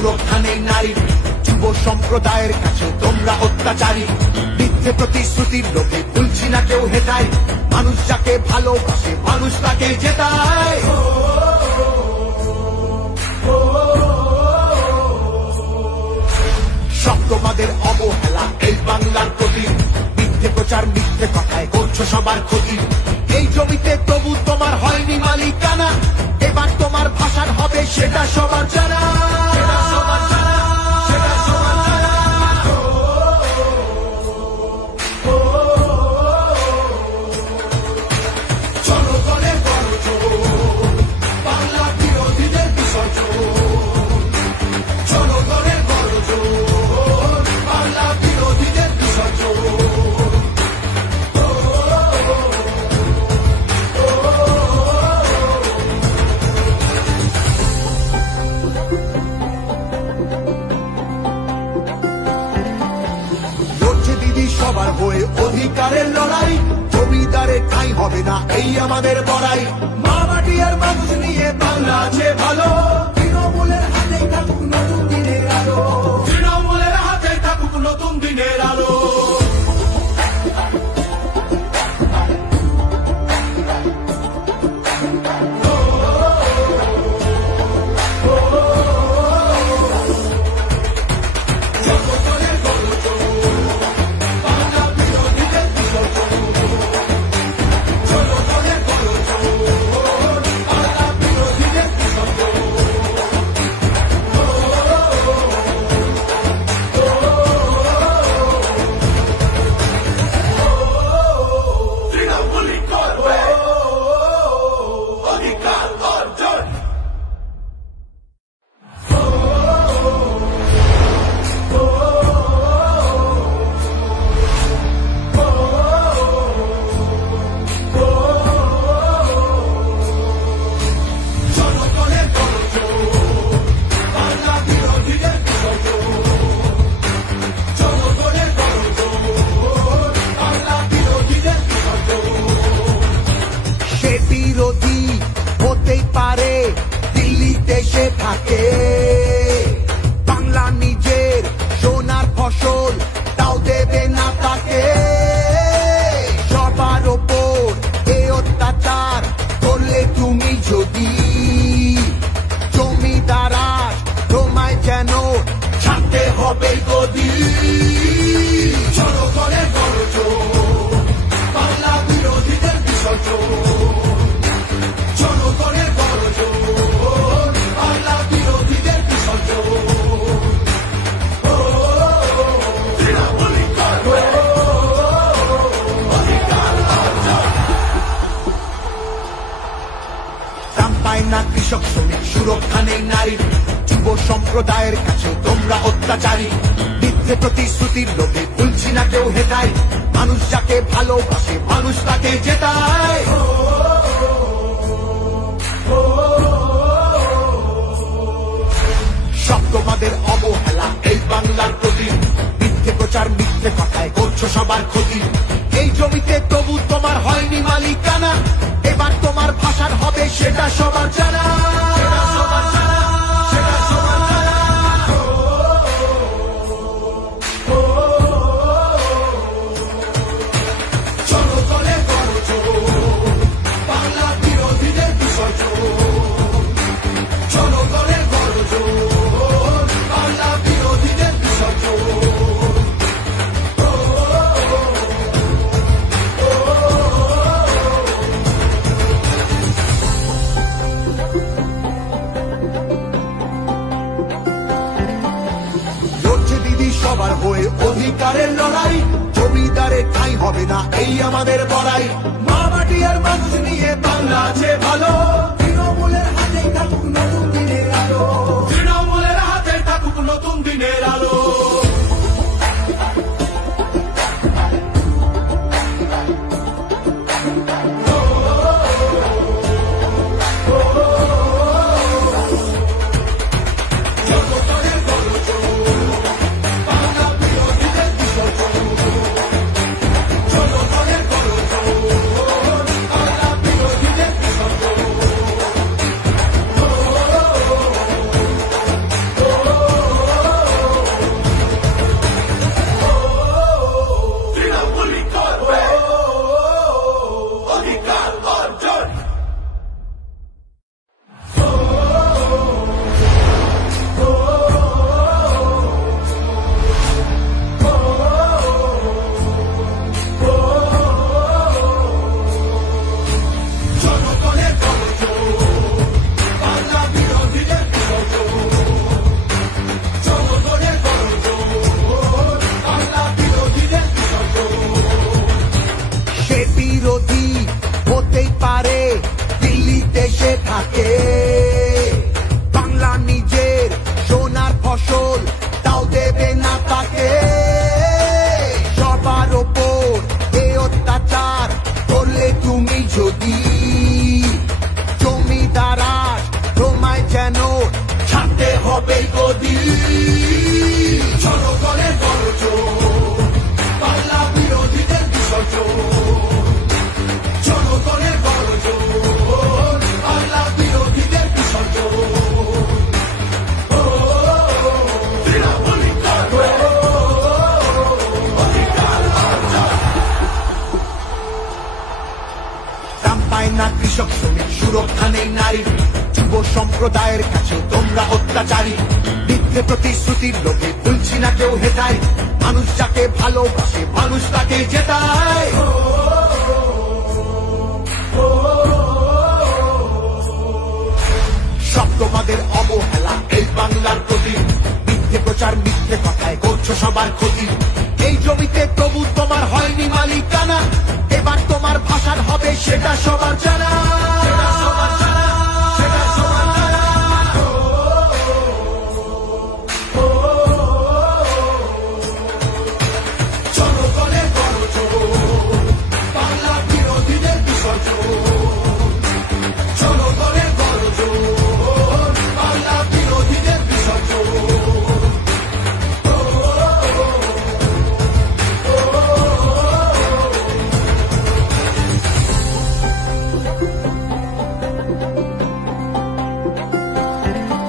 সুরক্ষা নেই নারীর, যুব সম্প্রদায়ের কাছে তোমরা অত্যাচারী। মিথ্যে প্রতিশ্রুতির লোভে ভুলছি না কেউ হেতায়, মানুষ যাকে ভালোবাসে মানুষ তাকে জেতায়। তোমাদের অবহেলা এই বাংলার প্রতি, মিথ্যে প্রচার মিথ্যে কথায় করছো সবার ক্ষতি। এই জমিতে তবু তোমার হয়নি মালিকানা, এবার তোমার ভাষার হবে সেটা সবার জানা। সবার হয়ে অধিকারের লড়াই, জমিদারের ঠাঁই হবে না এই আমাদের বড়াই। মা মাটি আর মানুষ নিয়ে বাংলা আছে ভালো, তৃণমূলের হাতেই থাকুক নতুন দিনের আলো, তৃণমূলের হাতেই থাকুক নতুন দিনের আলো। বাংলা নিজের সোনার ফসল তাও দেবে না তাকে, সবার ওপর এ অত্যাচার করলে তুমি যদি জমিদার তোমায় যেন ছাড়তে হবে গদি। চলো করে গর্জন বাংলা বিরোধীদের বিসর্জন, চলো করে গর্জন বাংলা বিরোধীদের বিসর্জন। দাম পায় না কৃষক শ্রমিক, সুরক্ষা নেই নারীর, যুব সম্প্রদায়ের কাছে তোমরা অত্যাচারী। মিথ্যে প্রতিশ্রুতির লোভে ভুলছি না কেউ হেতায়, মানুষ যাকে ভালোবাসে মানুষ তাকে জেতায়। সব তোমাদের অবহেলা এই বাংলার প্রতি, মিথ্যে প্রচার মিথ্যে কথায় করছো সবার ক্ষতি। এই জমিতে তবু তোমার হয়নি মালিকানা, এবার তোমার ভাষার হবে সেটা সবার জানা। চলো করে গর্জন বাংলা বিরোধীদের বিসর্জন, চলো করে গর্জন বাংলা বিরোধীদের বিসর্জন। সবার হয়ে অধিকারের লড়াই, জমিদারের ঠাঁই হবে না এই আমাদের বড়াই। মা মাটি আর মানুষ নিয়ে বাংলা আছে ভালো, তৃণমূলের হাতেই থাকুক নতুন দিনের আলো, তৃণমূলের হাতেই থাকুক নতুন দিনের আলো। কৃষক শ্রমিক সুরক্ষা নেই নারী, যুব সম্প্রদায়ের কাছে তোমরা অত্যাচারী। মিথ্যে প্রতিশ্রুতির লোভে তুলছি না কেউ হেটায়, মানুষ যাকে ভালোবাসে মানুষ তাকে জেতায়। সব তোমাদের অবহেলা এই বাংলার প্রতি, মিথ্যে প্রচার মিথ্যে কথায় করছো সবার ক্ষতি। এই জমিতে তবু তোমার হয়নি মালিকানা, এবার তোমার ভাষার হবে সেটা সবার জানা।